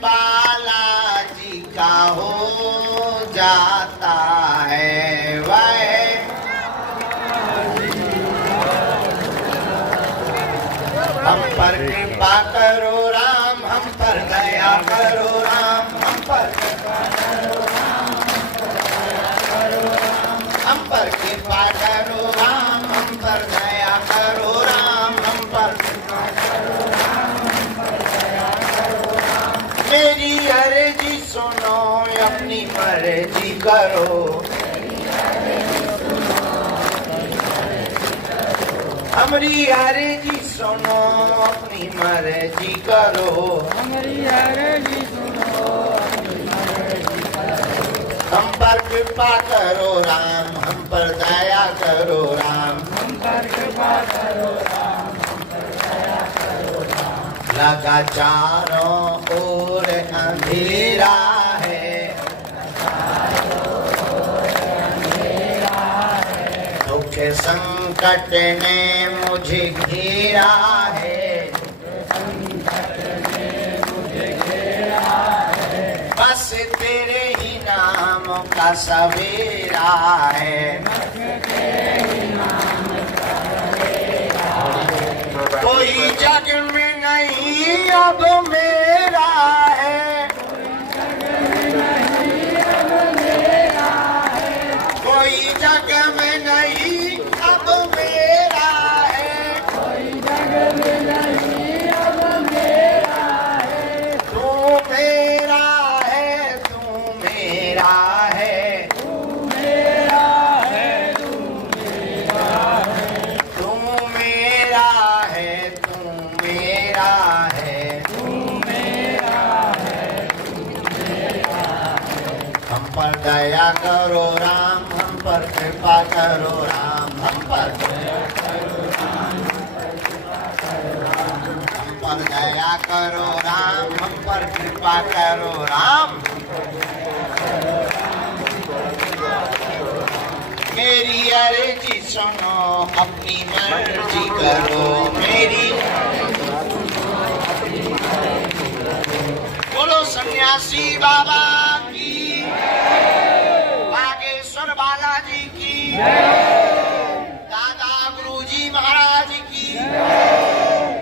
बालाजी का हो जाता है वह हम पर कृपा करो राम, हम पर दया करो राम, हम पर कृपा करो राम, हम पर कृपा करो राम, हम पर दया करो राम, हम पर कृपा करो राम, हम पर दया करो राम। मेरी अर्जी सुनो अपनी मर्जी करो, हमारी अर्जी सुनो अपनी मर्जी करो, हमारी अर्जी सुनो अपनी मर्जी करो। हम पर कृपा करो राम, हम पर दया करो राम, हम पर कृपा करो राम, हम पर दया करो राम। लगा चारों ओर अंधेरा है, दुख संकट ने मुझे घेरा है, बस तेरे ही नाम का सवेरा है, कोई जग में नहीं अब मेरा है, कोई जग में नहीं अब मेरा है, तू मेरा है, तू मेरा है, तू मेरा है, हम पर दया करो राम, हम पर कृपा करो राम, हम पर दया करो राम, हम पर दया करो राम, हम पर कृपा करो राम। मेरी अर्जी सुनो अपनी मर्जी करो, मेरी बोलो सन्यासी बाबा की, बागेश्वर बालाजी की, दादा गुरुजी महाराज की,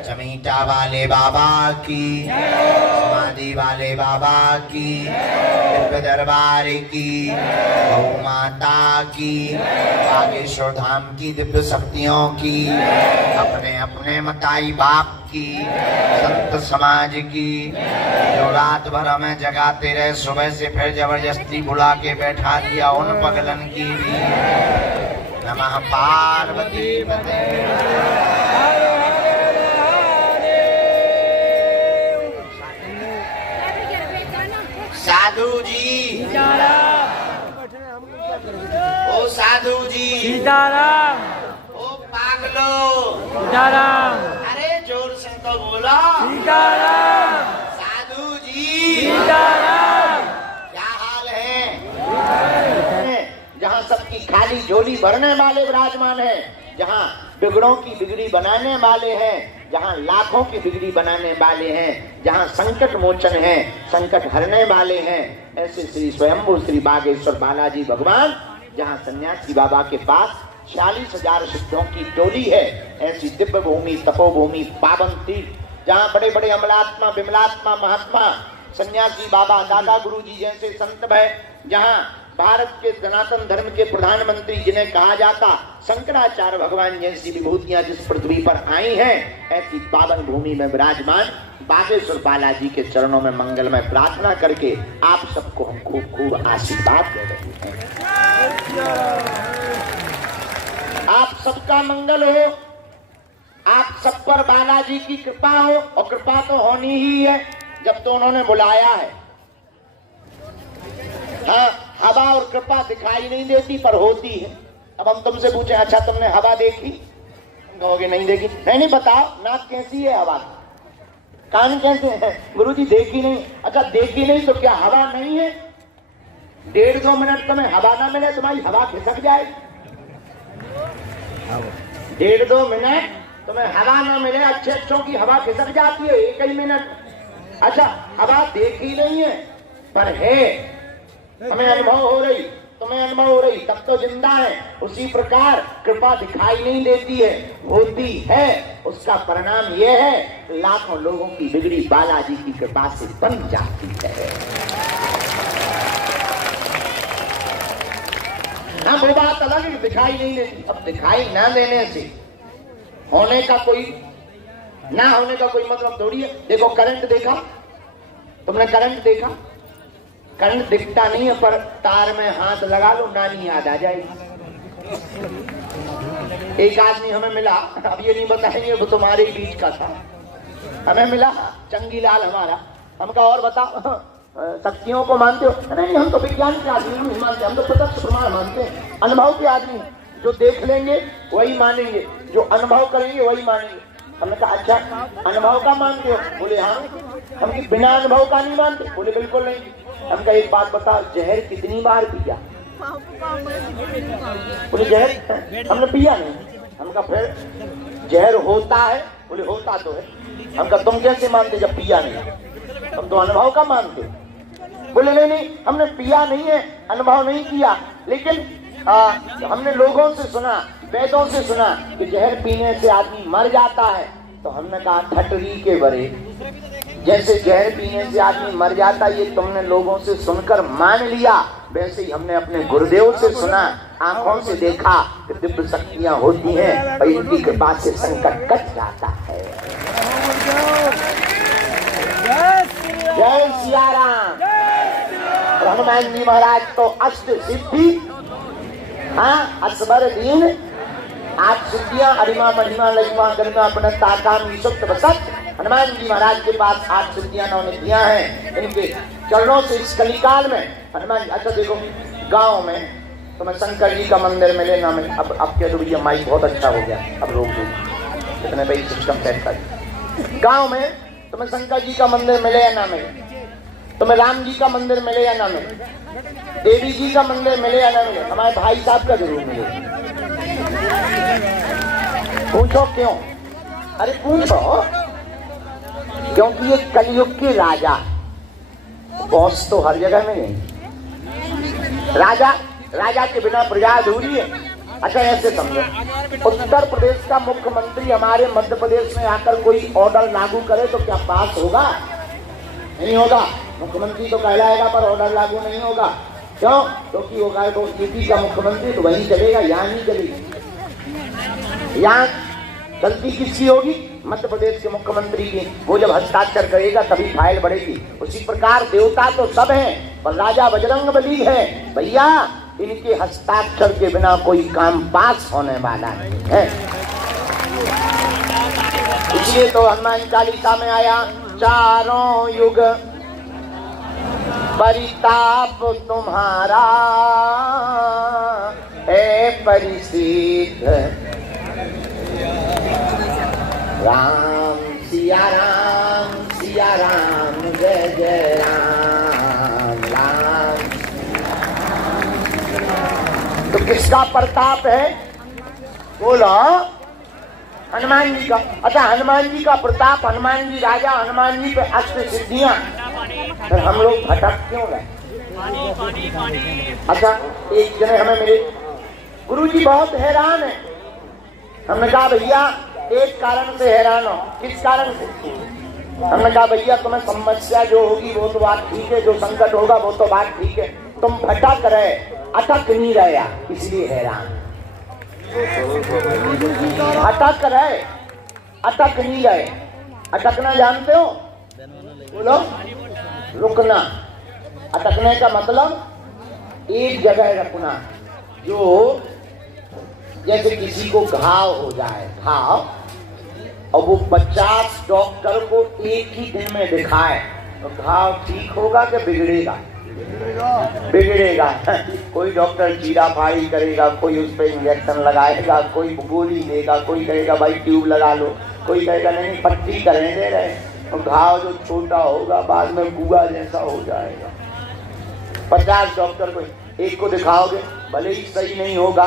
जमीटा वाले बाबा की, समाधि वाले बाबा की, दिव्य दरबार की, गौ माता की, बागेश्वर धाम की दिव्य शक्तियों की, अपने अपने मताई बाप की, संत समाज की, जो रात भर हमें जगाते रहे, सुबह से फिर जबरदस्ती बुला के बैठा दिया उन पगलन की भी। नमः पार्वती पते। साधु जी, ओ साधु जी, सीताराम, ओ पागलो, सीताराम, अरे जोर से तो बोला, सीताराम, साधु जी, सीताराम। क्या हाल है? जहाँ सबकी खाली झोली भरने वाले विराजमान है, जहाँ बिगड़ों की बिगड़ी बनाने वाले हैं, जहाँ लाखों की बिगड़ी बनाने वाले हैं, जहाँ संकट मोचन है, संकट हरने वाले हैं, ऐसे श्री स्वयंभू श्री बागेश्वर बालाजी भगवान, जहाँ सन्यासी बाबा के पास 46,000 सिद्धों की टोली है, ऐसी दिव्य भूमि, तपोभूमि, पावन तीर्थ, जहाँ बड़े बड़े अमलात्मा, विमलात्मा, महात्मा, सन्यासी बाबा, दादा गुरु जी जैसे संत है, जहाँ भारत के सनातन धर्म के प्रधानमंत्री जिन्हें कहा जाता शंकराचार्य भगवान जैसी विभूतियां जिस पृथ्वी पर आई हैं, ऐसी पावन भूमि में विराजमान बागेश्वर बालाजी के चरणों में मंगलमय प्रार्थना करके आप सबको हम खूब खूब आशीर्वाद दे रहे हैं। आप सबका मंगल हो, आप सब पर बालाजी की कृपा हो, और कृपा तो होनी ही है जब तो उन्होंने बुलाया है। हाँ, हवा और कृपा दिखाई नहीं देती पर होती है। अब हम तुमसे पूछे, अच्छा तुमने हवा देखी? कहोगे नहीं देखी। नहीं बताओ, नाक कैसी है हवा, कान कैसे है? गुरुजी देखी नहीं। अच्छा देखी नहीं तो क्या हवा नहीं है? 1.5-2 मिनट तुम्हें हवा ना मिले, तुम्हारी हवा खिसक जाएगी। 1.5-2 मिनट तुम्हें हवा ना मिले, अच्छे अच्छों की हवा खिसक जाती है 1 ही मिनट। अच्छा, अब आप देख ही नहीं है पर है, हमें अनुभव हो रही, तुम्हें अनुभव हो रही, तब तो जिंदा है। उसी प्रकार कृपा दिखाई नहीं देती है, होती है, उसका परिणाम यह है लाखों लोगों की बिगड़ी बालाजी की कृपा से बन जाती है। हाँ, वो बात अलग है, दिखाई नहीं देती। अब दिखाई ना देने से होने का कोई, ना होने का कोई मतलब थोड़ी है। देखो, करंट देखा तुमने, करंट देखा, करंट दिखता नहीं है पर तार में हाथ लगा लो, नानी याद आ जाएगी। एक आदमी हमें मिला, अब ये नहीं बताएंगे वो तुम्हारे ही बीच का था, हमें मिला चंगीलाल हमारा। हम कहा और बताओ, शक्तियों को मानते हो? नहीं, हम तो विज्ञान के आदमी नहीं मानते, हम तो प्रत्यक्ष प्रमाण मानते हैं, अनुभव के आदमी, जो देख लेंगे वही मानेंगे, जो अनुभव करेंगे वही मानेंगे। हमने कहा अच्छा, अनुभव का मानते हो? बोले हाँ। हम बिना अनुभव का नहीं मानते? बोले बिल्कुल नहीं। हम कहा एक बात बताओ, जहर कितनी बार पिया? बोले जहर हमने पिया नहीं। हम कहा फिर जहर होता है? बोले होता तो है। हम कहा तुम कैसे मानते जब पिया नहीं? तुम तो अनुभव का मानते। बोले नहीं नहीं, हमने पिया नहीं है, अनुभव नहीं किया, लेकिन हमने लोगों से सुना, वेदों से सुना कि जहर पीने से आदमी मर जाता है। तो हमने कहा ठटरी के बरे, जैसे जहर पीने से आदमी मर जाता है ये तुमने लोगों से सुनकर मान लिया, वैसे ही हमने अपने गुरुदेव से सुना, आंखों से देखा कि दिव्य शक्तियां होती हैं और इनकी कृपा से संकट कट जाता है। जय सिया राम। हनुमान जी महाराज तो अष्ट सिद्धि, हाँ, असबर दीन, 8 सिद्धियां, अरिमा महिमा लहिमा गरिमा पुनता काम ईशुक्त बसत। हनुमान जी महाराज के पास 8 सिद्धियां 9 निधियां हैं। इनके चरणों से इस कलिकाल में हनुमान जी, अच्छा देखो गांव में तुम्हें शंकर जी का मंदिर मिले ना मिले, अब कह दो भैया माइक बहुत अच्छा हो गया, अब रोक दो, कितने भाई सिस्टम सेट कर। गांव में तुम्हें शंकर जी का मंदिर मिले या ना मिले, तुम्हें राम जी का मंदिर मिले या ना मिले, देवी जी का मंदिर मिले या ना मिले, हमारे भाई साहब का जरूर मिले। पूछो क्यों? अरे पूछो, क्योंकि ये कलयुग के राजा, बॉस तो हर जगह में नहीं, राजा के बिना प्रजा अधूरी है। अच्छा ऐसे समझो, उत्तर प्रदेश का मुख्यमंत्री हमारे मध्य प्रदेश में आकर कोई ऑर्डर लागू करे तो क्या पास होगा? नहीं होगा। मुख्यमंत्री तो कहलाएगा पर ऑर्डर लागू नहीं होगा। क्यों? क्योंकि होगा तो यूपी का मुख्यमंत्री तो वहीं चलेगा, यहाँ नहीं चलेगी। यहाँ गलती किसकी होगी? मध्य प्रदेश के मुख्यमंत्री की। वो जब हस्ताक्षर करेगा तभी फाइल बढ़ेगी। उसी प्रकार देवता तो सब हैं पर राजा बजरंगबली है भैया, इनके हस्ताक्षर के बिना कोई काम पास होने वाला नहीं है। इसलिए तो हनुमान चालीसा में आया, चारों युग परिताप तुम्हारा है परिसिद्ध, राम सिया राम जय जय राम राम। तो किसका प्रताप है? बोलो हनुमान जी का। अच्छा हनुमान जी का प्रताप, हनुमान जी राजा, हनुमान जी पे अष्ट सिद्धियां, फिर हम लोग भटक क्यों गए? अच्छा एक जने हमें मिले, गुरुजी बहुत हैरान है। हमने कहा भैया एक कारण से हैरान हो। किस कारण से? हमने कहा भैया तुम्हें समस्या जो होगी वो तो बात ठीक है, जो संकट होगा वो तो बात ठीक है, तुम भटक रहे, अटक नहीं रहे, इसलिए हैरान। अटक रहे, अटक नहीं रहे। अटकना जानते हो? बोलो। रुकना। अटकने का मतलब एक जगह रुकना। जो जैसे किसी को घाव हो जाए, घाव, और वो 50 डॉक्टर को एक ही दिन में दिखाए तो घाव ठीक होगा कि बिगड़ेगा? बिगड़ेगा। कोई डॉक्टर चीरा फाड़ी करेगा, कोई उस पर इंजेक्शन लगाएगा, कोई गोली देगा, कोई कहेगा भाई ट्यूब लगा लो, कोई कहेगा नहीं पट्टी करें दे रहे, तो घाव जो छोटा होगा बाद में कुआ जैसा हो जाएगा। 50 डॉक्टर को एक को दिखाओगे, भले ही सही नहीं होगा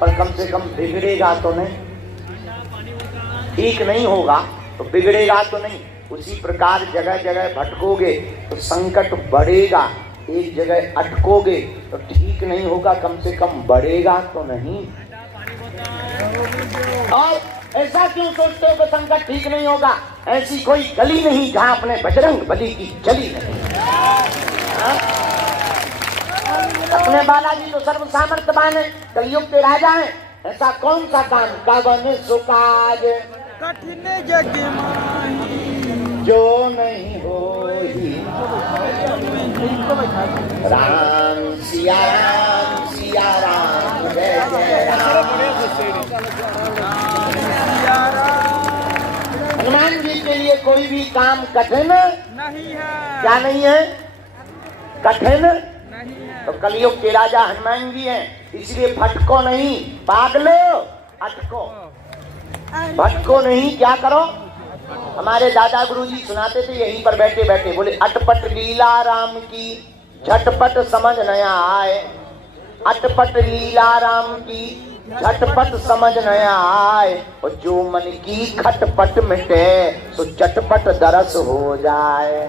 पर कम से कम बिगड़ेगा तो नहीं, ठीक नहीं होगा तो बिगड़ेगा तो नहीं। उसी प्रकार जगह जगह भटकोगे तो संकट बढ़ेगा, एक जगह अटकोगे तो ठीक नहीं होगा, कम से कम बढ़ेगा तो नहीं। और ऐसा क्यों सोचते हो कि संकट ठीक नहीं होगा? ऐसी कोई गली नहीं जहां अपने बजरंग बली की चली नहीं। अपने बालाजी तो सर्व सामर्थ्यवान है, कलयुग के राजा है। ऐसा कौन सा काम कवन सुकाज कठिन जग माही जो नहीं होई। राम सिया राम जय जय राम। हनुमान जी के लिए कोई भी काम कठिन नहीं है। क्या नहीं है? कठिन नहीं है। तो कलयुग के राजा हनुमान जी हैं, इसलिए भटको नहीं, पागलो अटको। भटको नहीं, क्या करो? हमारे दादा गुरुजी सुनाते थे यहीं पर बैठे बैठे, बोले अटपट लीला राम की झटपट समझ न आए। अटपट लीला राम की झटपट समझ न आए, और जो मन की खटपट मिटे तो चटपट दरस हो जाए।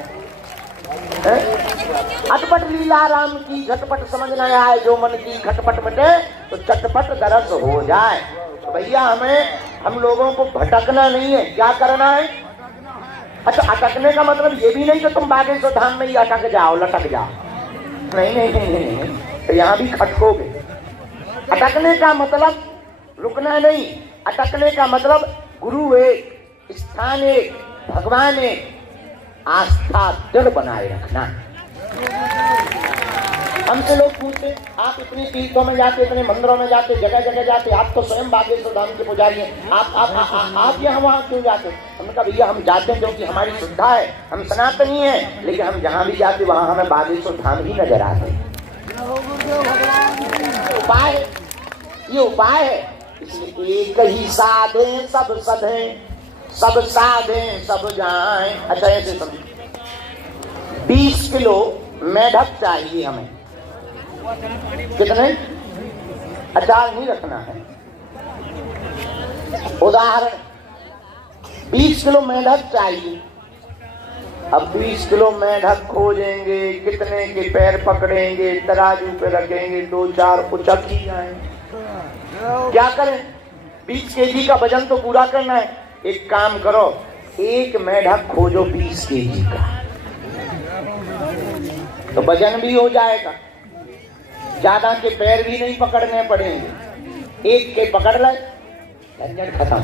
अटपट लीला राम की झटपट समझ न आए, जो मन की खटपट मिटे तो चटपट दरस हो जाए। तो भैया हम लोगों को भटकना नहीं है, क्या करना है? अच्छा, अटकने का मतलब ये भी नहीं कि तुम बागेश्वर धाम में ही अटक जाओ, लटक जाओ। नहीं नहीं नहीं नहीं, नहीं। तो यहाँ भी खटकोगे। अटकने का मतलब रुकना नहीं, अटकने का मतलब गुरु एक, स्थान एक, भगवान एक, आस्था दृढ़ बनाए रखना। हमसे लोग पूछते आप इतनी तीर्थों में जाते, इतने मंदिरों में जाते, जगह जगह जाते, आप तो स्वयं बागेश्वर धाम के पुजारी हैं, आप यहाँ वहाँ क्यों जाते? हमने कहा भैया हम जाते हैं क्योंकि हमारी श्रद्धा है, हम सनातनी हैं, लेकिन हम जहाँ भी जाते वहाँ हमें बागेश्वर धाम ही नजर आते हैं। उपाय है, ये उपाय है। इसलिए एक ही साधे सब सधे, सब साधे सब जाए। अच्छा ऐसे समझो, 20 किलो मेढक चाहिए हमें। कितने? अचार नहीं रखना है। उदाहरण 20 किलो मेढक चाहिए। अब 20 किलो मेढक खोजेंगे, कितने के पैर पकड़ेंगे, तराजू पे रखेंगे, 2-4 उचक ही जाएंगे। क्या करें? 20 केजी का वजन तो पूरा करना है। एक काम करो, एक मेढक खोजो 20 केजी का, तो वजन भी हो जाएगा, ज्यादा के पैर भी नहीं पकड़ने पड़ेंगे, एक के पकड़ ले, झंझट खत्म।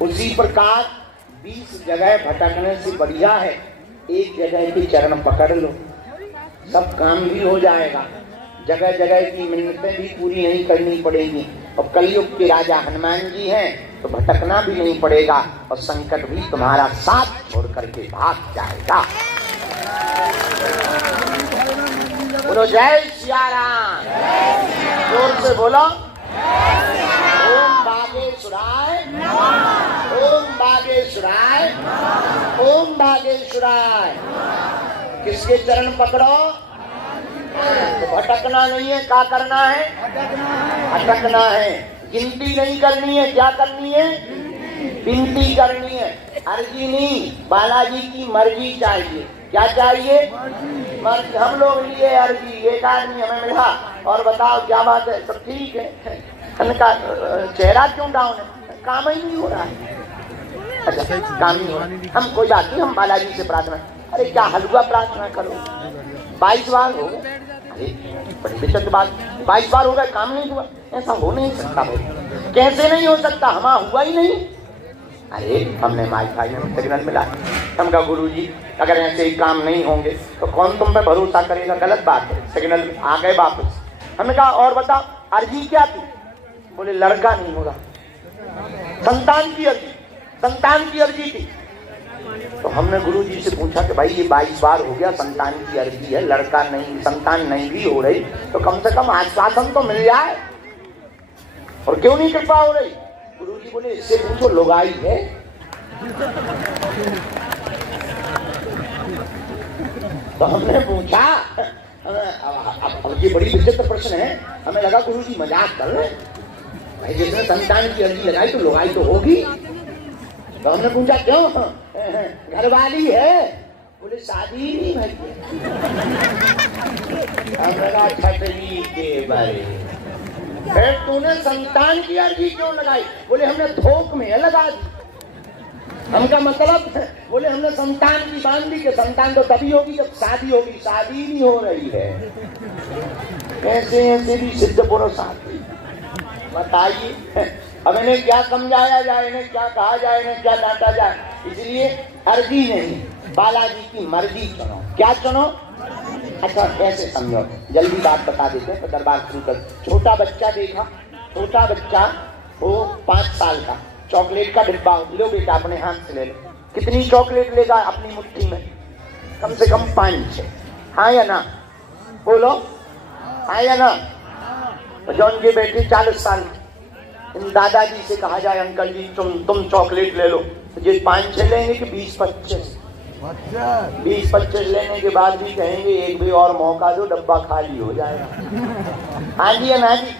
उसी प्रकार 20 जगह भटकने से बढ़िया है एक जगह की चरण पकड़ लो, सब काम भी हो जाएगा, जगह जगह की मिन्नतें भी पूरी नहीं करनी पड़ेगी। और कलयुग के राजा हनुमान जी हैं तो भटकना भी नहीं पड़ेगा, और संकट भी तुम्हारा साथ छोड़ करके भाग जाएगा। बोलो जय सिया राम, जोर से बोलो। ओम बागेश्वराय, ओम बागेश्वराय, ओम बागेश्वराय। किसके चरण पकड़ो? तो भटकना नहीं है, क्या करना है? अटकना है। गिनती नहीं करनी है, क्या करनी है? विनती करनी है। अर्जी नहीं, बालाजी की मर्जी चाहिए। क्या चाहिए? मर्जी। हम लोग लिए अर्जी, एक आदमी हमें मिला और बताओ क्या बात है, सब ठीक है, उनका चेहरा क्यों डाउन है? काम ही नहीं हो रहा है। अच्छा काम नहीं हो रहा, हम कोई बात नहीं, हम बालाजी से प्रार्थना। अरे क्या हलवा प्रार्थना करो, 22 बार हो गए। अरे बड़ी विचित्र बात, 22 बार हो गए, काम नहीं हुआ। ऐसा हो नहीं सकता भाई। कैसे नहीं हो सकता? हमारा हुआ ही नहीं। अरे हमने वाईफाई में सिग्नल मिला, हम कहा गुरुजी अगर ऐसे ही काम नहीं होंगे तो कौन तुम पे भरोसा करेगा? गलत बात है, सिग्नल आ गए वापस। हमने कहा और बताओ अर्जी क्या थी? बोले लड़का नहीं होगा, संतान की अर्जी, संतान की अर्जी थी। तो हमने गुरुजी से पूछा कि भाई ये 22 बार हो गया, संतान की अर्जी है, लड़का नहीं, संतान नहीं भी हो रही, तो कम से कम आश्वासन तो मिल जाए, और क्यों नहीं कृपा हो रही? गुरुजी बोले इससे पूछो लोगाई है। तो हमने पूछा, अब ये बड़ी विचित्र प्रश्न है, हमें लगा गुरुजी मजाक कर रहे हैं, भाई जिसने संतान की अर्जी लगाई तो लोगाई तो होगी। तो हमने पूछा क्यों, घरवाली है? बोले शादी नहीं भाई। हमने छतरी के बारे, फिर तूने संतान की अर्जी क्यों लगाई? बोले हमने थोक में लगा दी। हमका मतलब है, बोले हमने संतान की बांधी के संतान तो तभी होगी जब शादी होगी, शादी नहीं हो रही है। ऐसे ऐसे भी सिद्ध पुरुष आते, बताइए अब इन्हें क्या समझाया जाए, इन्हें क्या कहा जाए, इन्हें क्या डांटा जाए। इसलिए अर्जी नहीं, बालाजी की मर्जी चुनो। क्या चुनो? अच्छा कैसे समझो, जल्दी बात बता देते हैं तो दरबार शुरू कर। छोटा बच्चा देखा, छोटा बच्चा वो 5 साल का, चॉकलेट का डिब्बा, लो बेटा अपने हाथ से ले लो। कितनी चॉकलेट लेगा अपनी मुट्ठी में? कम से कम 5-6। हाँ या ना? बोलो हाँ या ना? तो जौन की बेटी 40 साल, इन दादाजी से कहा जाए अंकल जी तुम चॉकलेट ले लो, तो ये 5-6 लेंगे कि 20-25? 20-25 लेने के बाद भी कहेंगे एक भी और मौका दो, डब्बा खाली हो जाएगा। हाँ जी या ना जी?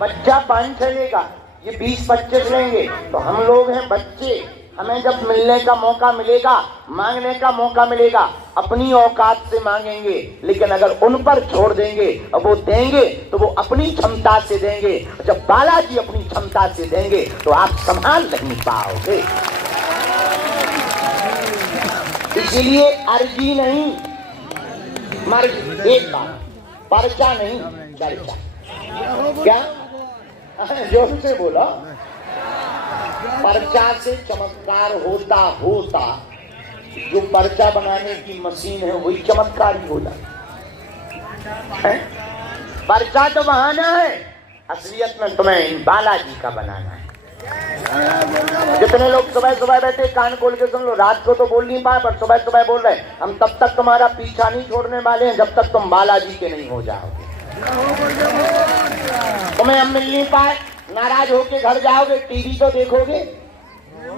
बच्चा 5-6 लेगा, ये 20-25 लेंगे। तो हम लोग हैं बच्चे, हमें जब मिलने का मौका मिलेगा, मांगने का मौका मिलेगा, अपनी औकात से मांगेंगे। लेकिन अगर उन पर छोड़ देंगे और वो देंगे तो वो अपनी क्षमता से देंगे। जब बालाजी अपनी क्षमता से देंगे तो आप संभाल नहीं पाओगे। इसीलिए अर्जी नहीं, मर्जी। एक बात, पर्चा नहीं, चर्चा। क्या जोर से बोला? पर्चा से चमत्कार होता होता जो पर्चा बनाने की मशीन है वही चमत्कार ही होता है। पर्चा तो बहाना है, असलियत में तुम्हें बालाजी का बनाना है। जितने लोग सुबह सुबह बैठे कान खोल के सुन लो, रात को तो बोल नहीं पाए पर सुबह सुबह बोल रहे, हम तब तक तुम्हारा पीछा नहीं छोड़ने वाले हैं जब तक तुम बालाजी के नहीं हो जाओगे। तुम्हें हम मिल नहीं पाए, नाराज होके घर जाओगे, टीवी तो देखोगे,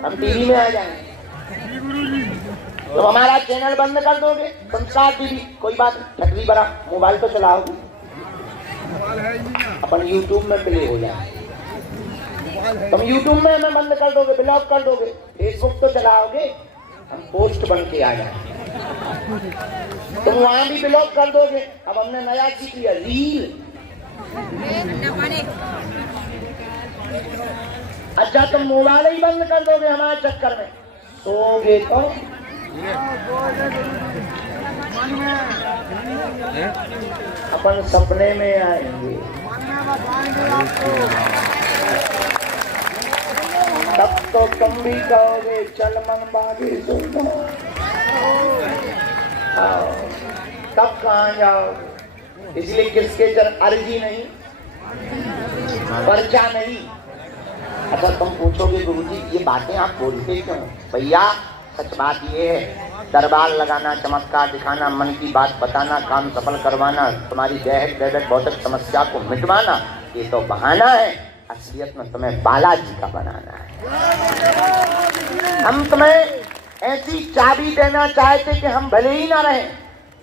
हम टीवी में आ जाएंगे। तो हमारा चैनल बंद कर दोगे, संस्कार टीवी, कोई बात नहीं, ठकरी बड़ा मोबाइल तो चलाओगे, अपन यूट्यूब में प्ले हो जाए। तुम यूट्यूब में हमें बंद कर दोगे, ब्लॉक कर दोगे, फेसबुक तो चलाओगे, हम पोस्ट बन के आ जाएंगे। तुम वहां भी ब्लॉक कर दोगे। अब हमने नया सीख लिया, रील। अच्छा तुम मोबाइल ही बंद कर दोगे हमारे चक्कर में, सोओगे तो अपन सपने में आएंगे, तब तो तुम भी कहोगे चल मन बागी सुन, तब कहाँ जाओगे? इसलिए किसके चल अर्जी नहीं, पर्चा नहीं। अच्छा तुम पूछोगे गुरुजी ये बातें आप बोलते क्यों? भैया सच बात ये है, दरबार लगाना, चमत्कार दिखाना, मन की बात बताना, काम सफल करवाना, तुम्हारी दैहिक भौतिक समस्या को मिटवाना, ये तो बहाना है। असलियत में तुम्हें बालाजी का बनाना है। हम तुम्हें ऐसी चाबी देना चाहते कि हम भले ही ना रहें।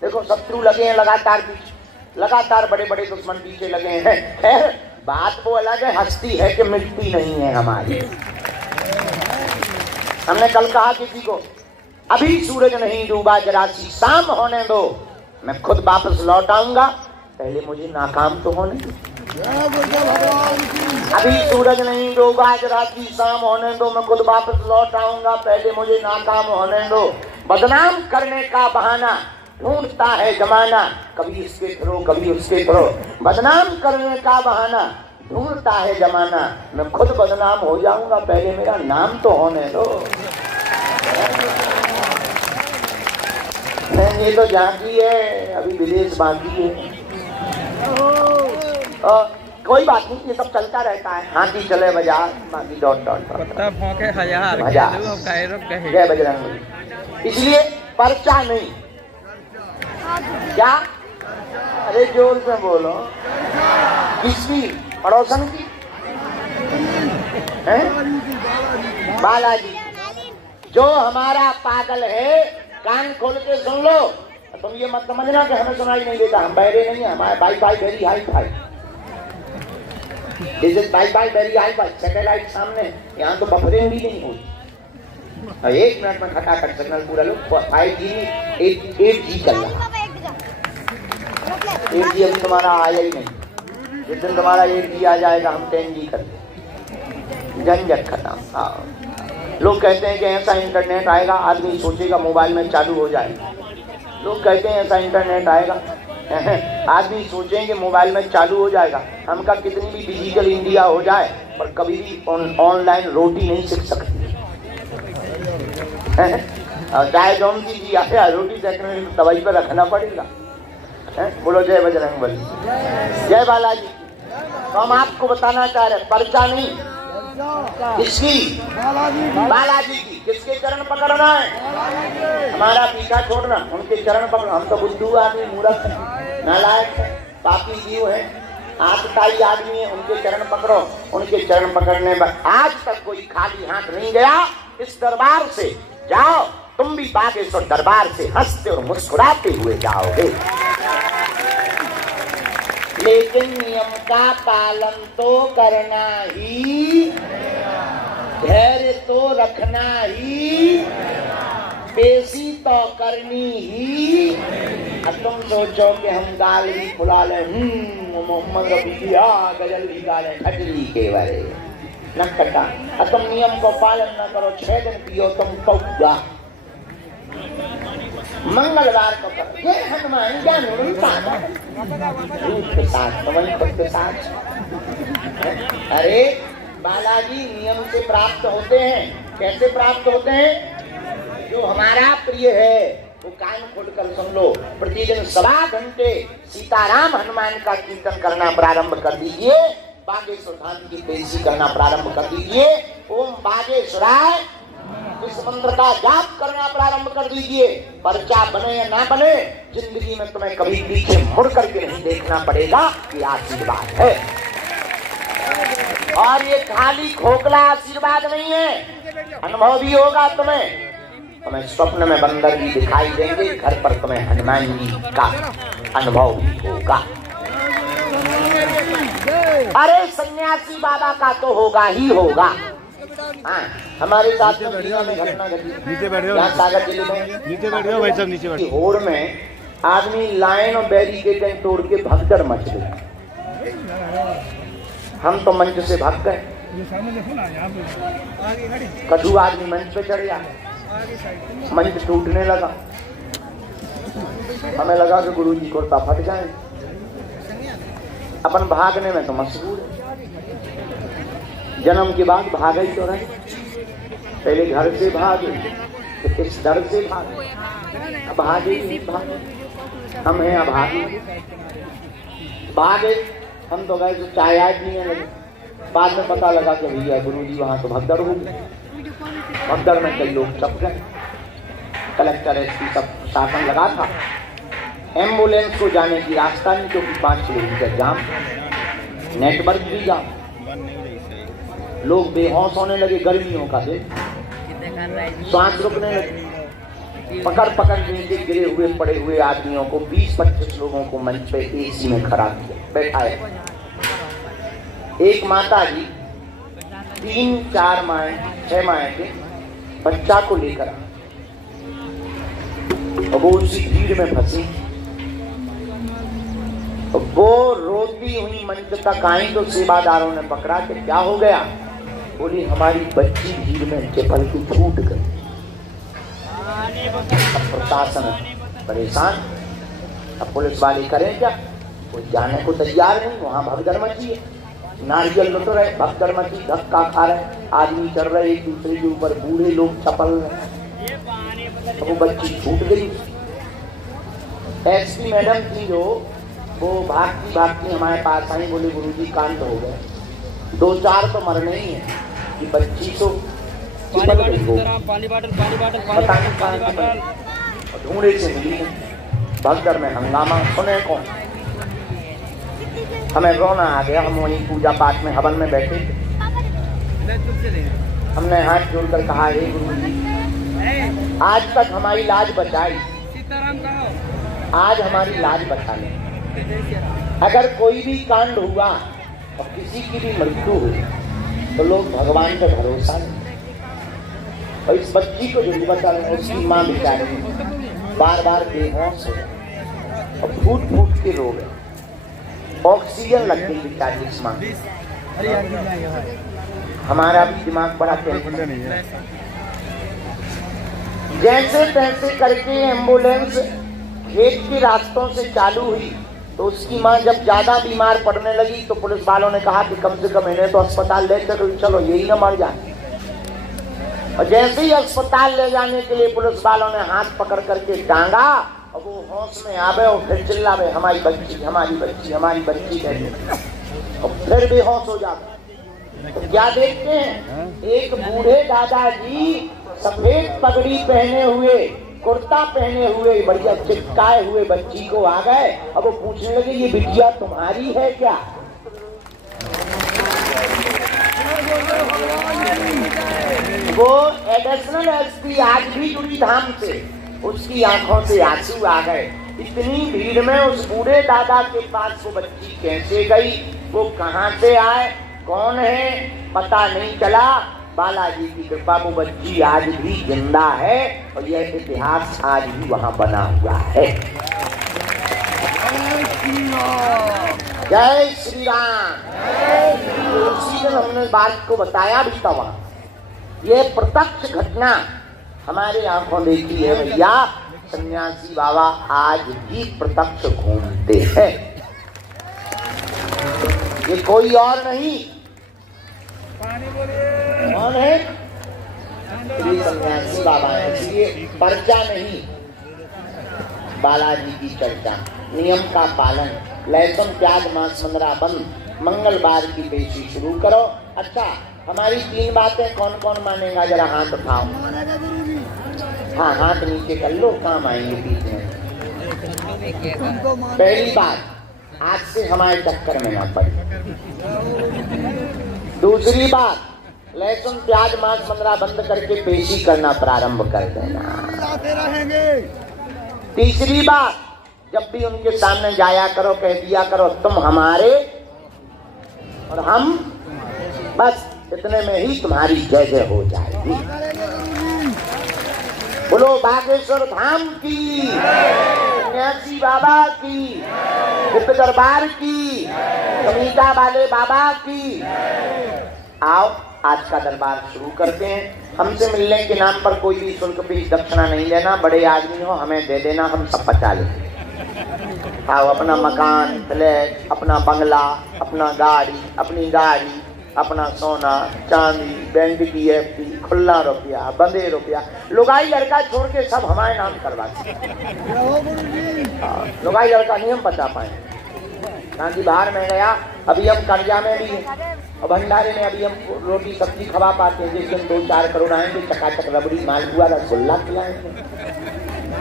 देखो शत्रु लगे हैं लगातार पीछे, लगातार बड़े बड़े दुश्मन पीछे लगे हैं। बात वो अलग है, हस्ती है कि मिटती नहीं है हमारी। हमने कल कहा किसी को, अभी सूरज नहीं डूबा, जरा सी शाम होने दो, मैं खुद वापस लौट आऊंगा, पहले मुझे नाकाम तो होने दो। अभी सूरज नहीं डूबा, जरा सी शाम होने दो, मैं खुद वापस लौट आऊंगा, पहले मुझे नाकाम होने दो। बदनाम करने का बहाना ढूंढता है जमाना, कभी इसके थ्रो कभी उसके थ्रो। बदनाम करने का बहाना ढूंढता है जमाना, मैं खुद बदनाम हो जाऊंगा, पहले मेरा नाम तो होने दो। ये तो झांकी है, अभी विदेश बाकी है। कोई बात नहीं, ये सब चलता रहता है, हाथी चले बाजार, बाकी डॉट पत्ता भौंके हजार जय बजरंग। इसलिए पर्चा नहीं, क्या? अरे जोर से बोलो। किसकी? पड़ोसन की है? बालाजी। जो हमारा पागल है, कान खोल के सुन लो। तुम ये मत समझना कि हमें सुनाई नहीं देता, हम बहरे नहीं है, हमारे by by very hi fi, this is by by very hi fi. Satellite सामने, यहाँ तो बफरिंग भी नहीं होती। और 1 मिनट में खटाखट सिग्नल पूरा लो। 5G 8G चल रहा। 8G अभी तुम्हारा आया ही नहीं। जिस दिन तुम्हारा 8G आ जाएगा हम 10G कर देंगे, झंझट खत्म। हाँ, लोग कहते हैं कि ऐसा इंटरनेट आएगा, आदमी सोचेगा मोबाइल में चालू हो जाएगा। लोग कहते हैं ऐसा इंटरनेट आएगा, आदमी सोचेंगे मोबाइल में चालू हो जाएगा। हम का कितनी भी डिजिटल इंडिया हो जाए पर कभी भी ऑनलाइन रोटी नहीं सीख सकती। चाहे जौन सी जी आया रोटी सेकने में तवाई पर रखना पड़ेगा। बोलो जय बजरंगबली, जय बालाजी। तो हम आपको बताना चाह रहे, पर्चा नहीं, किसकी? बालाजी की। किसके चरण पकड़ना है? हमारा पीछा छोड़ना, उनके चरण पकड़ना। हम तो बुद्धू आदमी, मूर्ख नालायक है, पापी जीव है, आतताई आदमी है। उनके चरण पकड़ो। उनके चरण पकड़ने पर आज तक कोई खाली हाथ नहीं गया। इस दरबार से जाओ, तुम भी बागेश्वर दरबार से हंसते और मुस्कुराते हुए जाओगे। लेकिन नियम का पालन तो करना ही, धैर्य तो रखना ही, पेशी तो करनी ही। अब तुम सोचो कि हम गाल भी फुला ले, मोहम्मद रफी गजल भी गा ले, खटरी के बारे न कटा। अब तुम नियम को पालन न करो, 6 दिन पियो तुम पौधा। मंगलवार को करो, ये हनुमान ज्ञान के साथ। अरे बालाजी नियम से प्राप्त होते हैं। कैसे प्राप्त होते हैं? जो हमारा प्रिय है वो कान खोलकर सुन लो। प्रतिदिन 7 घंटे सीताराम हनुमान का कीर्तन करना प्रारंभ कर दीजिए। बागेश्वर धाम की पेशी करना प्रारंभ कर दीजिए। ओम बागेश्वराय इस मंत्र का जाप करना प्रारंभ कर दीजिए। पर्चा बने या ना बने, जिंदगी में तुम्हें कभी पीछे मुड़ करके नहीं देखना पड़ेगा। ये आशीर्वाद है और ये खाली खोखला आशीर्वाद नहीं है, अनुभव भी होगा तुम्हें। तुम्हें स्वप्न में बंदर भी दिखाई देंगे, घर पर तुम्हें हनुमान जी का अनुभव भी होगा। अरे सन्यासी बाबा का तो होगा ही होगा। हाँ, हमारे साथ में घटना घटी। नीचे बैठ जाओ, सागर जिले में नीचे बैठ जाओ भाई साहब, नीचे बैठ। होड़ में आदमी लाइन और बैरिकेड तोड़ के भगदड़ मच गई। हम तो मंच से भाग गए। कटु आदमी मंच पे चढ़ गया, मंच टूटने लगा। हमें लगा कि गुरु जी कुर्ता फट जाए। अपन भागने में तो मशहूर है, जन्म के बाद भागे ही तो रहे। पहले घर से भागे, तो इस डर से भागे, अब भागे ही भागे। हम हैं अभागे। भागे हम तो गए तो चाय आए पीने लगे। बाद में पता लगा कि भैया गुरु जी वहाँ तो भगदड़ हो गई। भगदड़ में कई लोग चप गए। कलेक्टर एसपी सब शासन लगा था। एम्बुलेंस को जाने की रास्ता नहीं, क्योंकि 5 किलोमीटर जाम, नेटवर्क भी जाम। लोग बेहोश होने लगे। गर्मियों का दिन, सांस रुकने लगे। पकड़ पकड़ नीचे गिरे हुए पड़े हुए आदमियों को 20-25 लोगों को मंच पे एसी में खड़ा किया, बैठाया। एक माता जी 3-4 माएँ 6 माएँ के बच्चा को लेकर और वो उसी भीड़ में फंसी। वो रोती हुई मंच तक आई तो सेवादारों ने पकड़ा कि क्या हो गया? बोली हमारी बच्ची भीड़ में चपल की छूट गई। अब प्रशासन परेशान, अब पुलिस वाले करें क्या? कोई जाने को तैयार नहीं। वहां भगदड़ मची है, नारियल लुट रहे, भगदड़ मची, धक्का खा रहे, आदमी चल रहे एक दूसरे के ऊपर, बूढ़े लोग चपल रहे। वो बच्ची छूट गई। एसपी मैडम थी जो, वो भागती भागती हमारे पास आई। बोले गुरुजी कांड हो गए, 2-4 तो मरने ही है कि बच्ची तो चिपल गई हो, पता नहीं कहाँ से ढूंढे से मिली है। भगदड़ में हंगामा, सुने कौन? हमें रोना आ गया। हम वहीं पूजा पाठ में हवन में बैठे थे। हमने हाथ जोड़कर कहा, हे गुरुजी आज तक हमारी लाज बचाई, आज हमारी लाज बचा ले। अगर कोई भी कांड हुआ और किसी की भी मृत्यु हुई तो लोग भगवान पे भरोसा नहीं। और इस बच्ची को जो बता रहे उसकी माँ बेचारी बार बार बेहोश हो और फूट फूट के रो गए, ऑक्सीजन लग गई बेचारी इस माँ। हमारा भी दिमाग बड़ा टेंशन है। जैसे तैसे करके एम्बुलेंस खेत के रास्तों से चालू हुई तो उसकी माँ जब ज्यादा बीमार पड़ने लगी तो पुलिस वालों ने कहा कि कम से कम इन्हें तो अस्पताल ले चलो, यही ना मर जाए। और जैसे ही अस्पताल ले जाने के लिए पुलिस वालों ने हाथ पकड़ करके टांगा और वो होश में आवे और फिर चिल्लावे हमारी बच्ची हमारी बच्ची हमारी बच्ची कहते, और फिर बेहोश हो जाता। तो क्या देखते हैं, एक बूढ़े दादाजी सफेद पगड़ी पहने हुए, कुर्ता पहने हुए, बढ़िया चिपकाए हुए बच्ची को आ गए। अब वो पूछने लगे ये बिटिया तुम्हारी है क्या? वो एडिशनल एसपी आज भी जुड़ी धाम से, उसकी आंखों से आंसू आ गए। इतनी भीड़ में उस बूढ़े दादा के पास वो बच्ची कैसे गई, वो कहां से आए, कौन है, पता नहीं चला। बालाजी की कृपा वो बच्ची आज भी जिंदा है और यह इतिहास आज भी वहां बना हुआ है। जय श्री राम। उसी दिन हमने बात को बताया भी था वहां। ये प्रत्यक्ष घटना हमारे आंखों देखी है भैया। सन्यासी बाबा आज भी प्रत्यक्ष घूमते हैं, ये कोई और नहीं। कौन है? श्री सन्यासी बाबा है। इसलिए पर्चा नहीं, बालाजी की चर्चा, नियम का पालन, लहसुन प्याज मांस मंदरा बंद, मंगलवार की पेशी शुरू करो। अच्छा, हमारी 3 बातें कौन कौन मानेगा, जरा हाथ उठाओ। हाँ, हाथ नीचे कर लो, काम आएंगे बीच में। पहली बात, आज से हमारे चक्कर में ना पड़े। दूसरी बात, लहसुन प्याज मांस मंदरा बंद करके पेशी करना प्रारंभ कर देना। तीसरी बात, जब भी उनके सामने जाया करो कह दिया करो तुम हमारे और हम, बस इतने में ही तुम्हारी जय जय हो जाएगी। बोलो बागेश्वर धाम की, सन्यासी बाबा की, दिव्य दरबार की, कमीजा वाले बाबा की। आओ आज का दरबार शुरू करते हैं। हमसे मिलने के नाम पर कोई भी शुल्क फीस दक्षिणा नहीं लेना। बड़े आदमी हो हमें दे देना, हम सब बचा लेंगे। आओ, अपना मकान, फ्लैट, अपना बंगला, अपना गाड़ी, अपनी गाड़ी, अपना सोना चांदी, बैंक की एफडी, खुला रुपया, बंदे रुपया, लुगाई लड़का छोड़ के सब हमारे नाम करवाते। लुगाई लड़का नहीं हम बचा पाए। गांधी बाहर में गया, अभी हम कर्जा में भी हैं और भंडारे में अभी हम रोटी सब्जी खवा पाते हैं। जिस दिन 2-4 करोड़ आएंगे चकाचक रबड़ी मालपुआ रसगुल्ला खिलाएंगे।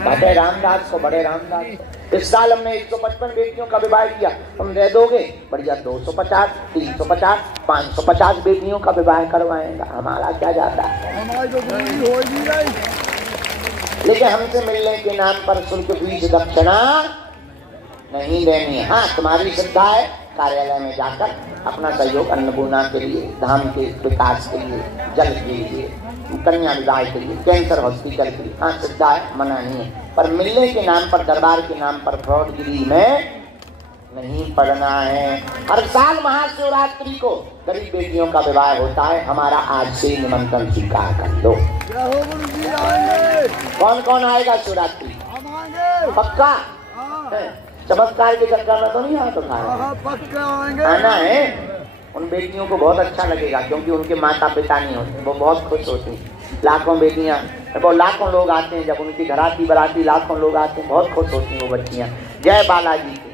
बड़े रामदास को, बड़े रामदास को। इस साल हमने 155 बेटियों का विवाह किया, तुम दे दोगे बढ़िया 250, 350, 550 बेटियों का विवाह करवाएगा, हमारा क्या जाता है। लेकिन हमसे मिलने के नाम पर शुल्क फीस दक्षिणा नहीं देनी है। हाँ, तुम्हारी श्रद्धा है, कार्यालय में जाकर अपना सहयोग अन्नपूर्णा के लिए, धाम के विकास के लिए, जल के लिए, कन्या विवाह के लिए, कैंसर हॉस्पिटल के लिए, हाँ श्रद्धा है, मना नहीं है। पर मिलने के नाम पर, दरबार के नाम पर फ्रॉडगिरी में नहीं पड़ना है। हर साल महाशिवरात्रि को गरीब बेटियों का विवाह होता है। हमारा आज से निमंत्रण स्वीकार कर लो। कौन कौन आएगा शिवरात्रि? पक्का? चमत्कार के चक्कर में तो नहीं हाथ उठाया, आना है। उन बेटियों को बहुत अच्छा लगेगा क्योंकि उनके माता पिता नहीं होते, वो बहुत खुश होती। लाखों बेटियां, वो लाखों लोग आते हैं, जब उनकी घराती बराती लाखों लोग आते हैं, बहुत खुश होती हैं वो बच्चियां। जय बालाजी की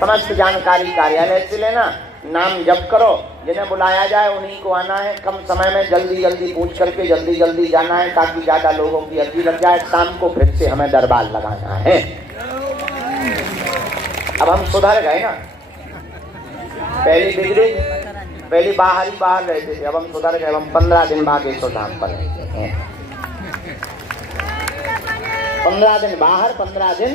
समस्त जानकारी कार्यालय से लेना, नाम जप करो, जिन्हें बुलाया जाए उन्हीं को आना है। कम समय में जल्दी जल्दी पूछ करके जल्दी जल्दी जाना है ताकि ज्यादा लोगों की अर्जी लग जाए। शाम को फिर से हमें दरबार लगाना है। अब हम सुधर गए ना, पहली बिगड़ी, पहली बाहर ही बाहर रहते थे, अब हम सुधर गए। हम 15 दिन बागेश्वर धाम पर रहते हैं। 15 दिन बाहर, 15 दिन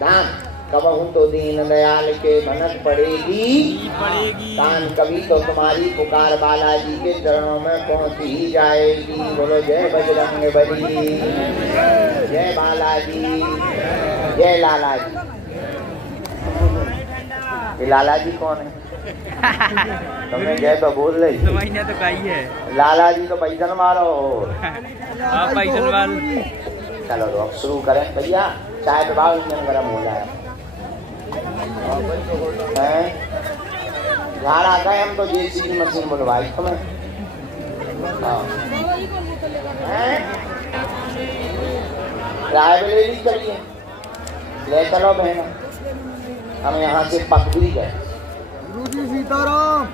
धाम। कबहू तो दीन दयाल के भनक पड़ेगी कान कभी तो तुम्हारी पुकार बालाजी के चरणों में पहुंच ही जाएगी। बोलो जय बजरंग बली, जय बालाजी, जय लाला जी। ये लाला जी कौन है? तुमने जय तो बोल रही तो कही है लाला जी तो पैसन मारो। पैसन वाल। चलो तो अब शुरू करें भैया, चाय पे भाव इंजन गर्म हो जाए। घर आ गए हम तो जेसीबी मशीन बुलवाई तुम्हें। राय ले ली, चलिए ले चलो बहना, हम यहाँ से पक भी गए। गुरुजी सीताराम।